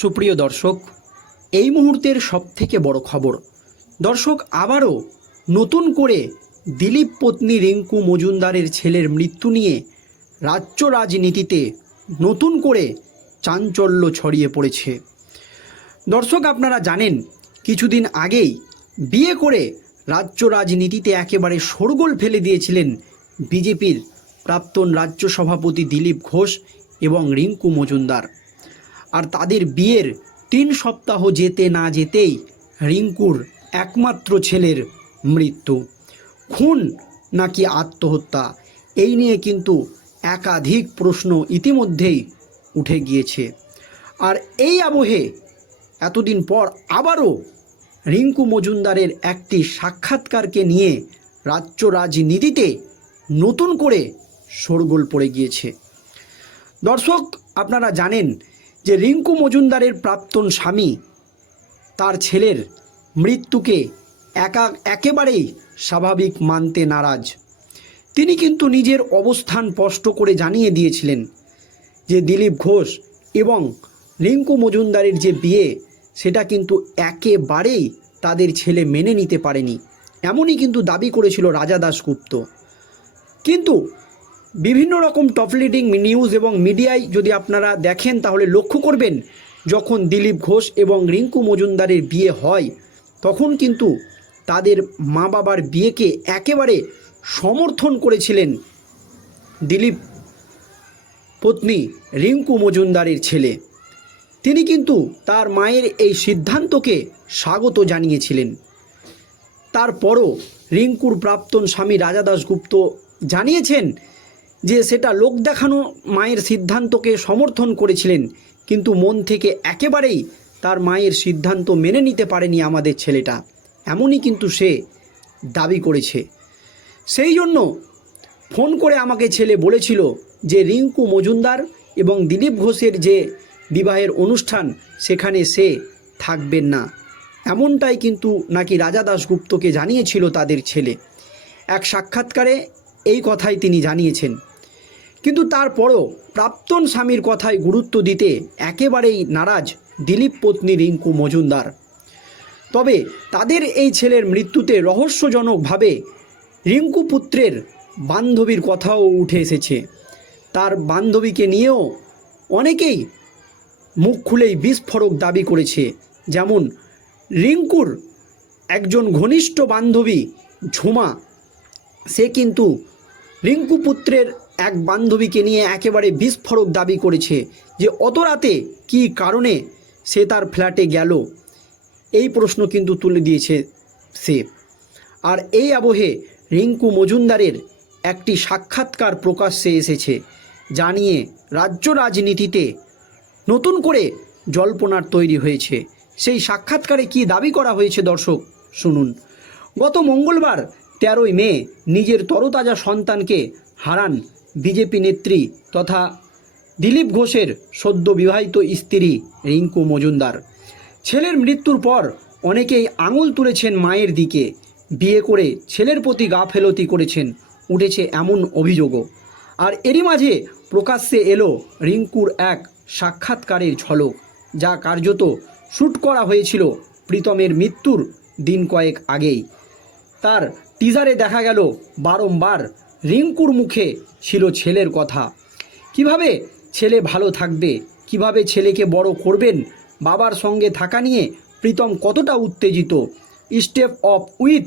সুপ্রিয় দর্শক, এই মুহূর্তের সবথেকে বড় খবর। দর্শক, আবারও নতুন করে দিলীপ পত্নী রিঙ্কু মজুমদারের ছেলের মৃত্যু নিয়ে রাজ্য রাজনীতিতে নতুন করে চাঞ্চল্য ছড়িয়ে পড়েছে। দর্শক, আপনারা জানেন, কিছুদিন আগেই বিয়ে করে রাজ্য রাজনীতিতে একেবারে শোরগোল ফেলে দিয়েছিলেন বিজেপির প্রাক্তন রাজ্য সভাপতি দিলীপ ঘোষ এবং রিঙ্কু মজুমদার। তাদের বিয়ের তিন সপ্তাহ যেতে না যেতেই রিঙ্কুর একমাত্র ছেলের মৃত্যু। খুন নাকি আত্মহত্যা? এই নিয়ে কিন্তু একাধিক প্রশ্ন ইতিমধ্যেই উঠে গিয়েছে। আর এই আবহে এতদিন পর আবারও রিঙ্কু মজুমদারের একটি সাক্ষাৎকারকে নিয়ে রাজ্য রাজনীতিতে নতুন করে শোরগোল পড়ে গিয়েছে। দর্শক, আপনারা জানেন যে রিঙ্কু মজুমদারের প্রাক্তন স্বামী, তার ছেলের মৃত্যুকে একা একেবারেই স্বাভাবিক মানতে নারাজ। তিনি কিন্তু নিজের অবস্থান স্পষ্ট করে জানিয়ে দিয়েছিলেন যে দিলীপ ঘোষ এবং রিঙ্কু মজুমদারের যে বিয়ে, সেটা কিন্তু একেবারেই তাদের ছেলে মেনে নিতে পারেনি। এমনই কিন্তু দাবি করেছিল রাজা দাশগুপ্ত। কিন্তু বিভিন্ন রকম টপ লিডিং নিউজ এবং মিডিয়ায় যদি আপনারা দেখেন, তাহলে লক্ষ্য করবেন, যখন দিলীপ ঘোষ এবং রিঙ্কু মজুমদারের বিয়ে হয়, তখন কিন্তু তাদের মা বাবার বিয়েকে একেবারে সমর্থন করেছিলেন দিলীপ পত্নী রিঙ্কু মজুমদারের ছেলে। তিনি কিন্তু তার মায়ের এই সিদ্ধান্তকে স্বাগত জানিয়েছিলেন। তারপরও রিঙ্কুর প্রাক্তন স্বামী রাজা দাশগুপ্ত জানিয়েছেন যে সেটা লোক দেখানো মায়ের সিদ্ধান্তকে সমর্থন করেছিলেন, কিন্তু মন থেকে একেবারেই তার মায়ের সিদ্ধান্ত মেনে নিতে পারেনি আমাদের ছেলেটা। এমনই কিন্তু সে দাবি করেছে। সেই জন্য ফোন করে আমাকে ছেলে বলেছিল যে রিঙ্কু মজুমদার এবং দিলীপ ঘোষের যে বিবাহের অনুষ্ঠান, সেখানে সে থাকবেন না। এমনটাই কিন্তু নাকি রাজা দাশগুপ্তকে জানিয়েছিল তাদের ছেলে। এক সাক্ষাৎকারে এই কথাই তিনি জানিয়েছেন। কিন্তু তারপরও প্রাক্তন স্বামীর কথায় গুরুত্ব দিতে একেবারেই নারাজ দিলীপ পত্নী রিঙ্কু মজুমদার। তবে তাদের এই ছেলের মৃত্যুতে রহস্যজনকভাবে রিঙ্কু পুত্রের বান্ধবীর কথাও উঠে এসেছে। তার বান্ধবীকে নিয়েও অনেকেই মুখ খুলেই বিস্ফোরক দাবি করেছে। যেমন, রিঙ্কুর একজন ঘনিষ্ঠ বান্ধবী ঝুমা, সে কিন্তু রিঙ্কু পুত্রের এক বান্ধবীকে নিয়ে একেবারে বিস্ফোরক দাবি করেছে যে অত রাতে কী কারণে সে তার ফ্ল্যাটে গেল? এই প্রশ্ন কিন্তু তুলে দিয়েছে সে। আর এই আবহে রিঙ্কু মজুমদারের একটি সাক্ষাৎকার প্রকাশ্যে এসেছে, জানিয়ে রাজ্য রাজনীতিতে নতুন করে জল্পনার তৈরি হয়েছে। সেই সাক্ষাৎকারে কি দাবি করা হয়েছে দর্শক, শুনুন। গত মঙ্গলবার তেরোই মে নিজের তরতাজা সন্তানকে হারান বিজেপি নেত্রী তথা দিলীপ ঘোষের সদ্য বিবাহিত স্ত্রী রিঙ্কু মজুমদার। ছেলের মৃত্যুর পর অনেকেই আঙুল তুলেছেন মায়ের দিকে। বিয়ে করে ছেলের প্রতি গাফেলতি করেছেন, উঠেছে এমন অভিযোগও। আর এরই মাঝে প্রকাশ্যে এলো রিঙ্কুর এক সাক্ষাৎকারের ঝলক, যা কার্যত শ্যুট করা হয়েছিল প্রীতমের মৃত্যুর দিন কয়েক আগেই। তার টিজারে দেখা গেল বারংবার রিঙ্কুর মুখে ছিল ছেলের কথা। কীভাবে ছেলে ভালো থাকবে, কীভাবে ছেলেকে বড় করবেন, বাবার সঙ্গে থাকা নিয়ে প্রীতম কতটা উত্তেজিত। স্টেপ অফ উইথ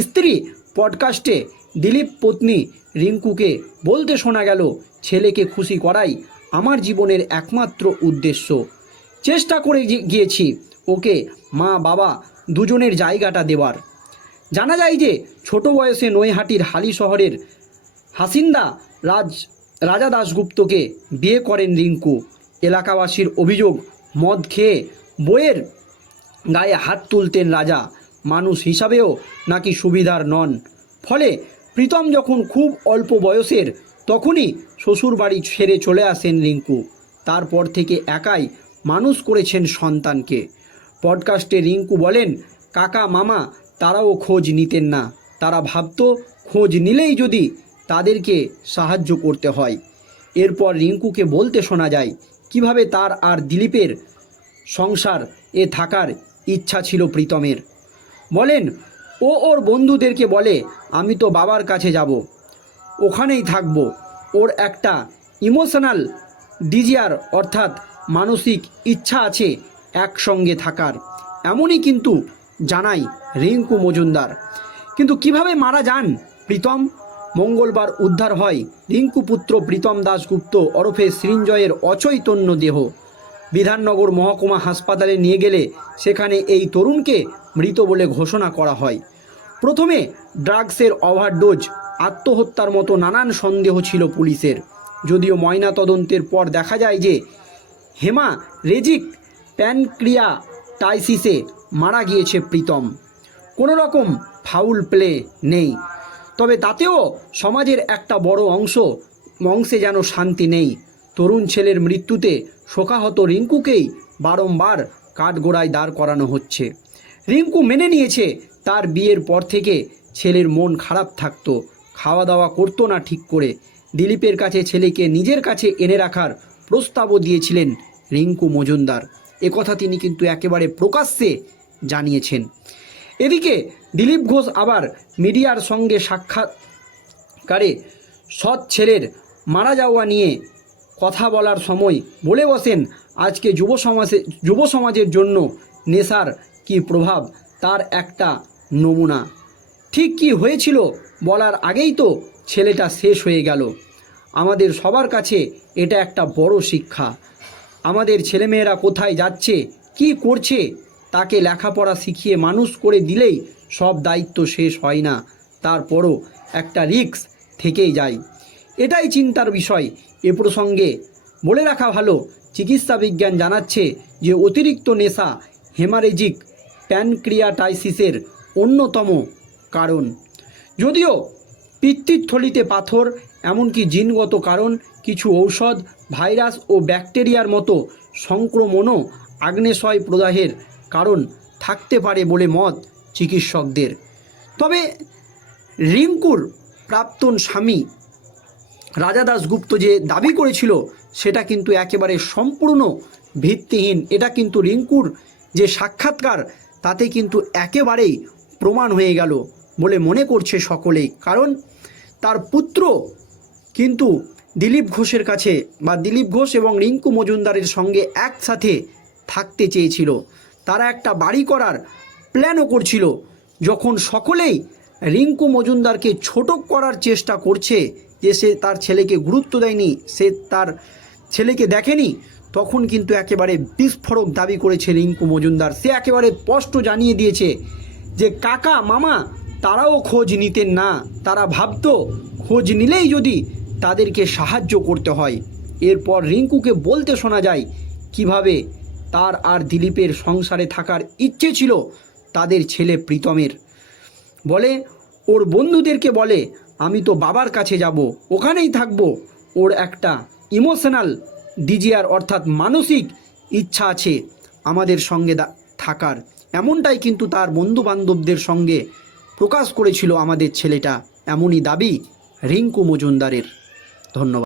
স্ত্রী পডকাস্টে দিলীপ পত্নী রিঙ্কুকে বলতে শোনা গেল, ছেলেকে খুশি করাই আমার জীবনের একমাত্র উদ্দেশ্য। চেষ্টা করে গিয়েছি ওকে, মা, বাবা দুজনের জায়গাটা দেওয়ার। জানা যায় যে ছোট বয়সে নৈহাটির হালি শহরের হাসিন্দা রাজ, রাজা দাশগুপ্তকে বিয়ে করেন রিঙ্কু। এলাকাবাসীর অভিযোগ, মদ খেয়ে বইয়ের গায়ে হাত তুলতেন রাজা। মানুষ হিসাবেও নাকি সুবিধার নন। ফলে প্রীতম যখন খুব অল্প বয়সের, তখনই শ্বশুর বাড়ি ছেড়ে চলে আসেন রিঙ্কু। তারপর থেকে একাই মানুষ করেছেন সন্তানকে। পডকাস্টে রিঙ্কু বলেন, কাকা, মামা, তারাও খোঁজ নিতেন না। তারা ভাবতো, খোঁজ নিলেই যদি তাদেরকে সাহায্য করতে হয়। এরপর রিঙ্কুকে বলতে শোনা যায়, কীভাবে তার আর দিলীপের সংসার এ থাকার ইচ্ছা ছিল প্রীতমের। বলেন, ও ওর বন্ধুদেরকে বলে, আমি তো বাবার কাছে যাব, ওখানেই থাকব। ওর একটা ইমোশনাল ডিজিয়ার অর্থাৎ মানসিক ইচ্ছা আছে একসঙ্গে থাকার। এমনই কিন্তু জানাই রিঙ্কু মজুমদার। কিন্তু কীভাবে মারা যান প্রীতম? মঙ্গলবার উদ্ধার হয় রিঙ্কু পুত্র প্রীতম দাশগুপ্ত ওরফে সৃঞ্জয়ের অচৈতন্য দেহ। বিধাননগর মহকুমা হাসপাতালে নিয়ে গেলে সেখানে এই তরুণকে মৃত বলে ঘোষণা করা হয়। প্রথমে ড্রাগসের ওভারডোজ আত্মহত্যার মতো নানান সন্দেহ ছিল পুলিশের। যদিও ময়না তদন্তের পর দেখা যায় যে হেমা রেজিক প্যানক্রিয়া টাইসিসে মারা গিয়েছে প্রীতম। কোনো রকম ফাউল প্লে নেই। তবে তাতেও সমাজের একটা বড় অংশ অংশে যেন শান্তি নেই। তরুণ ছেলের মৃত্যুতে শোকাহত রিঙ্কুকেই বারংবার কাঠগোড়ায় দাঁড় করানো হচ্ছে। রিঙ্কু মেনে নিয়েছে তার বিয়ের পর থেকে ছেলের মন খারাপ থাকতো। খাওয়া দাওয়া করতো না ঠিক করে। দিলীপের কাছে ছেলেকে নিজের কাছে এনে রাখার প্রস্তাবও দিয়েছিলেন রিঙ্কু মজুমদার। একথা তিনি কিন্তু একেবারে প্রকাশ্যে জানিয়েছেন। এদিকে দিলীপ ঘোষ আবার মিডিয়ার সঙ্গে সাক্ষাৎকারে সৎ ছেলের মারা যাওয়া নিয়ে কথা বলার সময় বলে বসেন, আজকে যুব সমাজে, যুব সমাজের জন্য নেশার কি প্রভাব? তার একটা নমুনা। ঠিক কি হয়েছিল বলার আগেই তো ছেলেটা শেষ হয়ে গেল। আমাদের সবার কাছে এটা একটা বড় শিক্ষা। আমাদের ছেলেমেয়েরা কোথায় যাচ্ছে, কি করছে তাকে লেখাপড়া শিখিয়ে মানুষ করে দিলেই সব দায়িত্ব শেষ হয় না। তারপরও একটা রিস্ক থেকেই যায়। এটাই চিন্তার বিষয়। এ প্রসঙ্গে বলে রাখা ভালো, চিকিৎসা বিজ্ঞান জানাচ্ছে যে অতিরিক্ত নেশা, হেমারেজিক প্যানক্রিয়াটাইসিসের অন্যতম কারণ। যদিও পিত্তিথলিতে পাথর, এমনকি জিনগত কারণ, কিছু ঔষধ, ভাইরাস ও ব্যাকটেরিয়ার মতো সংক্রমণও আগ্নেশয় প্রদাহের কারণ থাকতে পারে বলে মত চিকিৎসকদের। তবে রিঙ্কুর প্রাক্তন স্বামী রাজা দাশগুপ্ত যে দাবি করেছিল, সেটা কিন্তু একেবারে সম্পূর্ণ ভিত্তিহীন। এটা কিন্তু রিঙ্কুর যে সাক্ষাৎকার, তাতে কিন্তু একেবারেই প্রমাণ হয়ে গেল বলে মনে করছে সকলেই। কারণ তার পুত্র কিন্তু দিলীপ ঘোষের কাছে বা দিলীপ ঘোষ এবং রিঙ্কু মজুমদারের সঙ্গে একসাথে থাকতে চেয়েছিল। তারা একটা বাড়ি করার প্ল্যানও করছিল। যখন সকলেই রিঙ্কু মজুমদারকে ছোট করার চেষ্টা করছে যে সে তার ছেলেকে গুরুত্ব দেয়নি, সে তার ছেলেকে দেখেনি, তখন কিন্তু একেবারে বিস্ফোরক দাবি করেছে রিঙ্কু মজুমদার। সে একেবারে স্পষ্ট জানিয়ে দিয়েছে যে, কাকা, মামা, তারাও খোঁজ নিতেন না। তারা ভাবতো খোঁজ নিলেই যদি তাদেরকে সাহায্য করতে হয়। এরপর রিঙ্কুকে বলতে শোনা যায় কীভাবে তার আর দিলীপের সংসারে থাকার ইচ্ছে ছিল তাদের ছেলে প্রীতমের। বলে, ওর বন্ধুদেরকে বলে, আমি তো বাবার কাছে যাব, ওখানেই থাকব। ওর একটা ইমোশনাল ডিজিয়ার অর্থাৎ মানসিক ইচ্ছা আছে আমাদের সঙ্গে থাকার। এমনটাই কিন্তু তার বন্ধু বান্ধবদের সঙ্গে প্রকাশ করেছিল আমাদের ছেলেটা। এমনই দাবি রিঙ্কু মজুমদারের। ধন্যবাদ।